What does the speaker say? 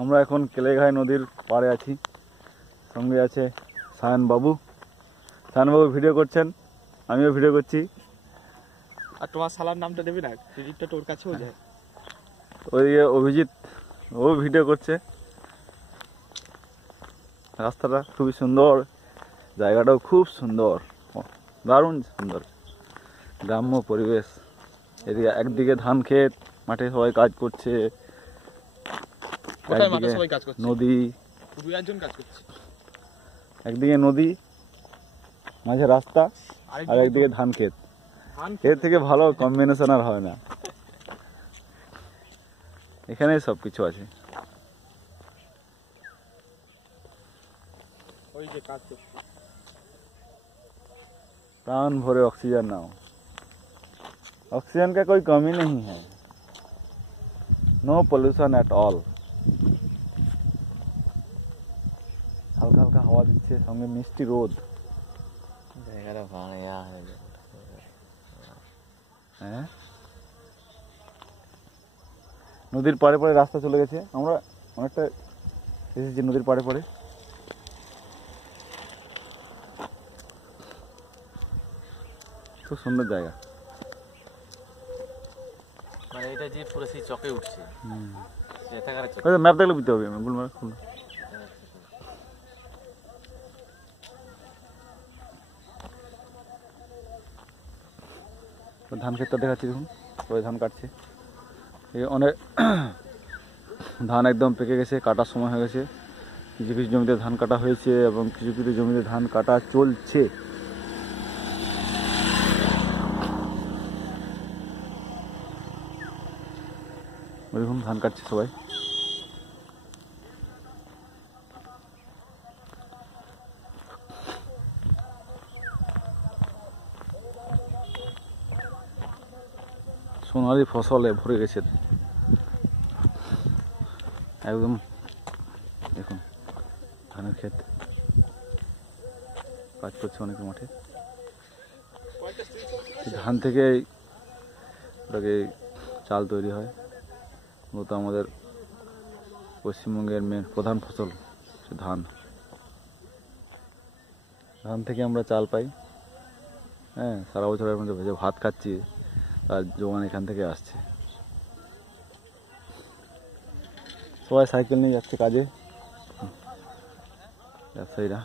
আমরা এখন কেলেঘাই নদীর পাড়ে আছি, সঙ্গে আছে সায়ন বাবু ভিডিও করছেন, আমিও ভিডিও করছি। আর তোমার শালার নামটা দেবে না, ক্রেডিটটা তোর কাছেও যায়। ওইদিকে অভিজিৎ, ও ভিডিও করছে। রাস্তাটা খুবই সুন্দর, জায়গাটাও খুব সুন্দর, দারুণ সুন্দর গ্রাম্য পরিবেশ। এদিকে একদিকে ধান ক্ষেত, মাঠে সবাই কাজ করছে, নদী, একদিকে নদী, মাঝে রাস্তা, আর একদিকে ধান ক্ষেত। এর থেকে ভালো কম্বিনেশন আর হয় না। এখানে সব কিছু আছে। प्राण भरे ऑक्सीजन ना हो, ऑक्सीजन का कोई कमी नहीं है, नो पोल्यूशन एट ऑल। हल्का हल्का हवा दिच्छे, संगे मिष्टि रोद। নদীর পাড়ে পাড়ে রাস্তা চলে গেছে, আমরা অনেকটা এসেছি নদীর পাড়ে পাড়ে। খুব সুন্দর জায়গা, মানে এটা যে পুরো সেই চকে উঠছে। ম্যাপ দেখলে বুঝতে হবে। গুগল ম্যাপ খুলুন। ধান ক্ষেতটা দেখাচ্ছি, দেখুন সবাই ধান কাটছে। অনেক ধান একদম পেকে গেছে, কাটার সময় হয়ে গেছে। কিছু কিছু জমিতে ধান কাটা হয়েছে এবং কিছু কিছু জমিতে ধান কাটা চলছে। দেখুন ধান কাটছে সবাই। সোনালি ফসলে ভরে গেছে একদম। দেখুন ধানের ক্ষেত, কাজ করছে অনেকে মাঠে। ধান থেকে ওটাকে চাল তৈরি হয়। মূলত আমাদের পশ্চিমবঙ্গের মেন প্রধান ফসল ধান। ধান থেকে আমরা চাল পাই। হ্যাঁ, সারা বছরের মধ্যে ভেজে ভাত খাচ্ছি, তার যোগান এখান থেকে আসছে। সবাই সাইকেল নিয়ে যাচ্ছে কাজে, ব্যবসায়ীরা।